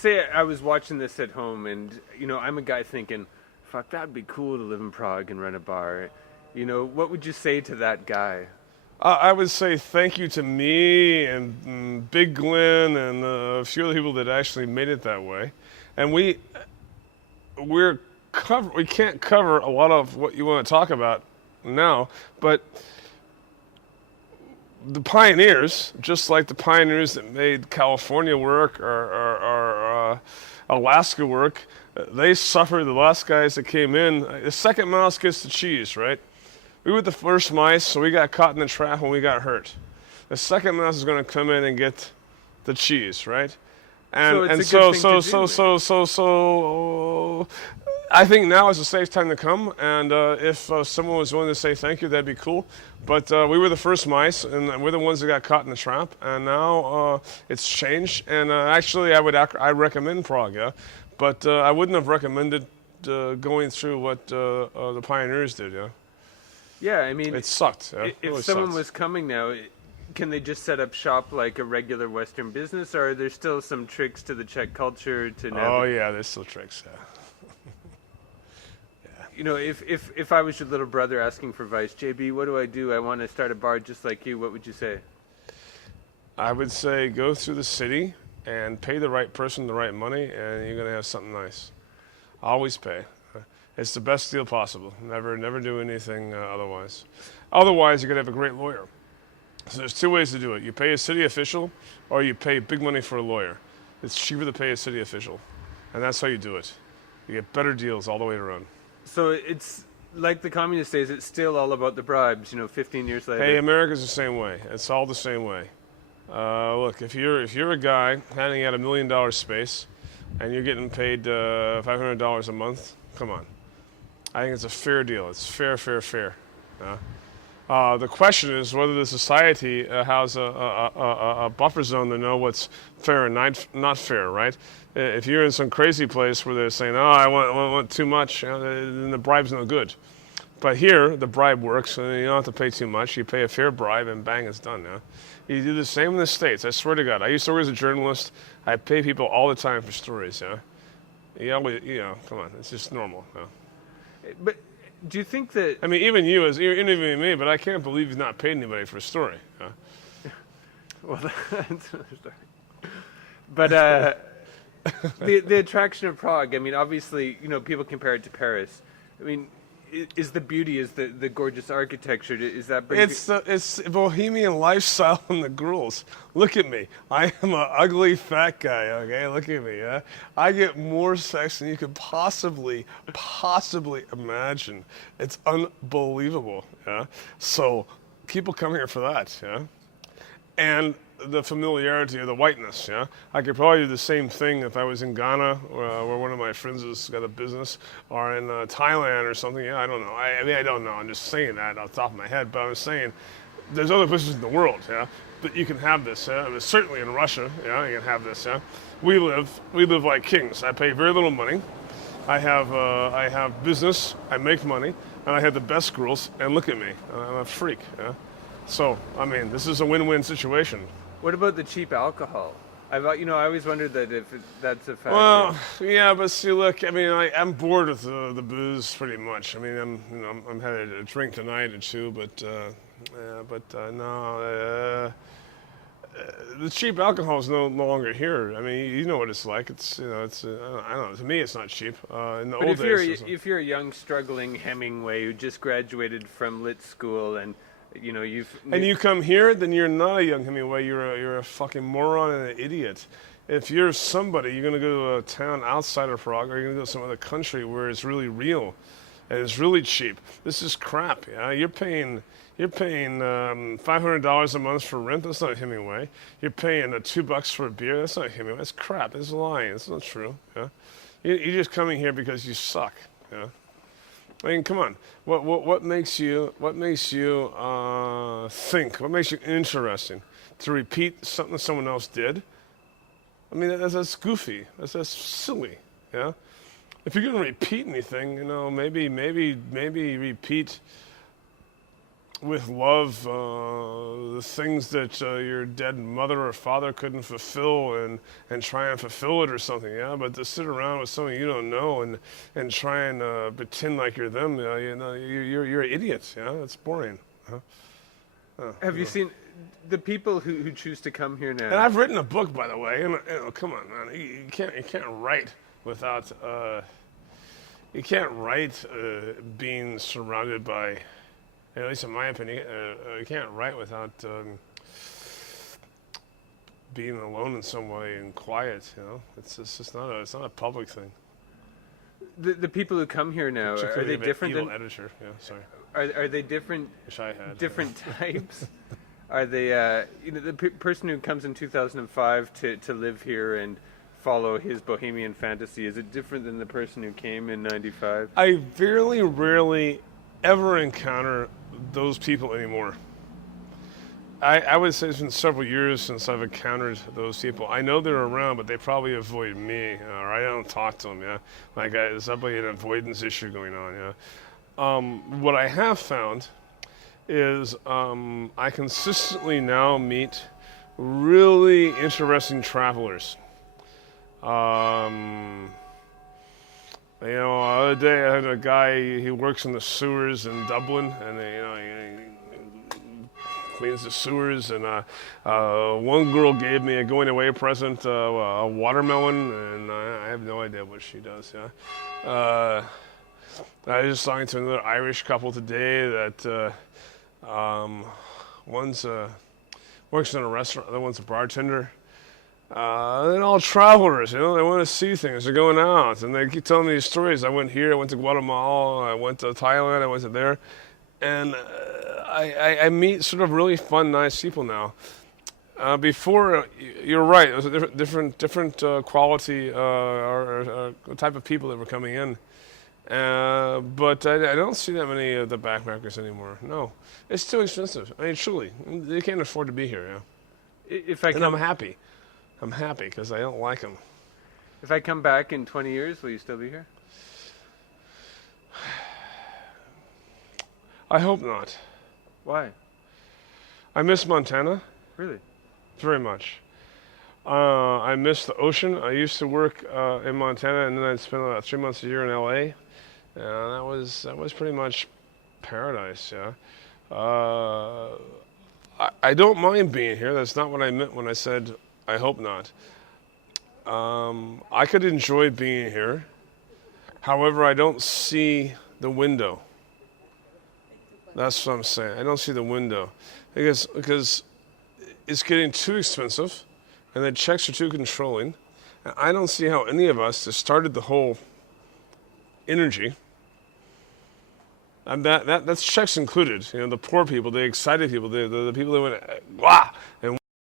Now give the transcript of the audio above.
say I was watching this at home, and I'm a guy thinking, "Fuck, that'd be cool to live in Prague and run a bar." What would you say to that guy? I would say thank you to me and Big Glenn and a few other people that actually made it that way. And we can't cover a lot of what you want to talk about now, but the pioneers, just like the pioneers that made California work or Alaska work, they suffered. The last guys that came in, the second mouse gets the cheese, right? We were the first mice, so we got caught in the trap when we got hurt. The second mouse is going to come in and get the cheese, right? And so I think now is a safe time to come, and if someone was willing to say thank you, that'd be cool. But we were the first mice, and we're the ones that got caught in the trap, and now it's changed. And actually, I recommend Prague, yeah? But I wouldn't have recommended going through what the pioneers did, yeah? Yeah, I mean, it sucked. Yeah? If someone was coming now, can they just set up shop like a regular Western business, or are there still some tricks to the Czech culture to navigate? Oh yeah, there's still tricks. Yeah. If I was your little brother asking for advice, JB, what do? I want to start a bar just like you. What would you say? I would say go through the city and pay the right person the right money, and you're gonna have something nice. Always pay. It's the best deal possible. Never do anything otherwise. Otherwise, you're going to have a great lawyer. So there's two ways to do it. You pay a city official, or you pay big money for a lawyer. It's cheaper to pay a city official. And that's how you do it. You get better deals all the way around. So it's like the communist days, it's still all about the bribes, 15 years later. Hey, America's the same way. It's all the same way. Look, if you're a guy handing out $1 million space, and you're getting paid $500 a month, come on. I think it's a fair deal. It's fair. The question is whether the society has a buffer zone to know what's fair and not fair, right? If you're in some crazy place where they're saying, "Oh, I want too much," then the bribe's no good. But here, the bribe works, and you don't have to pay too much. You pay a fair bribe, and bang, it's done. You do the same in the States. I swear to God. I used to work as a journalist. I pay people all the time for stories. Come on, it's just normal. But do you think that... I mean, even you, as you're interviewing me, but I can't believe you've not paid anybody for a story. Well, that's another story. But the attraction of Prague, I mean, obviously, people compare it to Paris. I mean, is the beauty, is the gorgeous architecture, is that... It's bohemian lifestyle and the girls. Look at me. I am an ugly fat guy, okay? Look at me, yeah? I get more sex than you could possibly imagine. It's unbelievable, yeah? So people come here for that, yeah? And the familiarity or the whiteness, yeah? I could probably do the same thing if I was in Ghana, where one of my friends has got a business, or in Thailand or something. Yeah, I don't know. I don't know. I'm just saying that off the top of my head, but I'm saying there's other places in the world, yeah, that you can have this. Yeah? I mean, certainly in Russia, yeah, you can have this. Yeah, we live like kings. I pay very little money. I have business. I make money, and I have the best girls. And look at me, I'm a freak. Yeah, so I mean, this is a win-win situation. What about the cheap alcohol? I always wondered that if that's a factor. Well, yeah, but see, look, I mean, I'm bored with the booze pretty much. I mean, I'm having a drink tonight or two, but no, the cheap alcohol is no longer here. I mean, you know what it's like. It's I don't know. To me, it's not cheap. In the old days, if you're a young struggling Hemingway who just graduated from lit school and you come here, then you're not a young Hemingway. You're a fucking moron and an idiot. If you're somebody, you're going to go to a town outside of Prague, or you're going to go to some other country where it's really real and it's really cheap. This is crap. Yeah, you're paying $500 a month for rent. That's not Hemingway. You're paying $2 for a beer. That's not Hemingway. That's crap. It's lying. It's not true. Yeah, you're just coming here because you suck. Yeah. I mean, come on. What makes you think? What makes you interesting? To repeat something someone else did? I mean, that's goofy. That's silly. Yeah. If you're going to repeat anything, maybe repeat with love, the things that your dead mother or father couldn't fulfill, and try and fulfill it or something, yeah. But to sit around with someone you don't know and try and pretend like you're them, you're idiots, yeah. It's boring. Have you seen the people who choose to come here now? And I've written a book, by the way. And come on, man, you can't write without being surrounded by. At least in my opinion, you can't write without being alone in some way and quiet. It's just not a public thing. The people who come here now, are they different? Evil editor, yeah. Sorry. Are they different? Wish I had. Different types. Are they? The person who comes in 2005 to live here and follow his bohemian fantasy, is it different than the person who came in 95? I very rarely ever encounter those people anymore. I would say it's been several years since I've encountered those people. I know they're around, but they probably avoid me, or I don't talk to them, yeah. Like, there's probably an avoidance issue going on, yeah. What I have found is I consistently now meet really interesting travelers. The other day I had a guy, he works in the sewers in Dublin, and he cleans the sewers, and one girl gave me a going away present, a watermelon, and I have no idea what she does, yeah. I was just talking to another Irish couple today that one's works in a restaurant, the other one's a bartender. They're all travelers, they want to see things. They're going out, and they keep telling me these stories. I went here, I went to Guatemala, I went to Thailand, I went to there. And I meet sort of really fun, nice people now. Before, you're right, it was a different quality or type of people that were coming in. But I don't see that many of the backpackers anymore. No, it's too expensive. I mean, truly, they can't afford to be here. Yeah. And I'm happy. I'm happy because I don't like them. If I come back in 20 years, will you still be here? I hope not. Why? I miss Montana. Really? Very much. I miss the ocean. I used to work in Montana, and then I'd spend about 3 months a year in LA. That was pretty much paradise. Yeah. I don't mind being here. That's not what I meant when I said I hope not. I could enjoy being here. However, I don't see the window. That's what I'm saying. I don't see the window because it's getting too expensive, and the checks are too controlling. And I don't see how any of us that started the whole energy, and that's checks included. The poor people, the excited people, the people that went wah and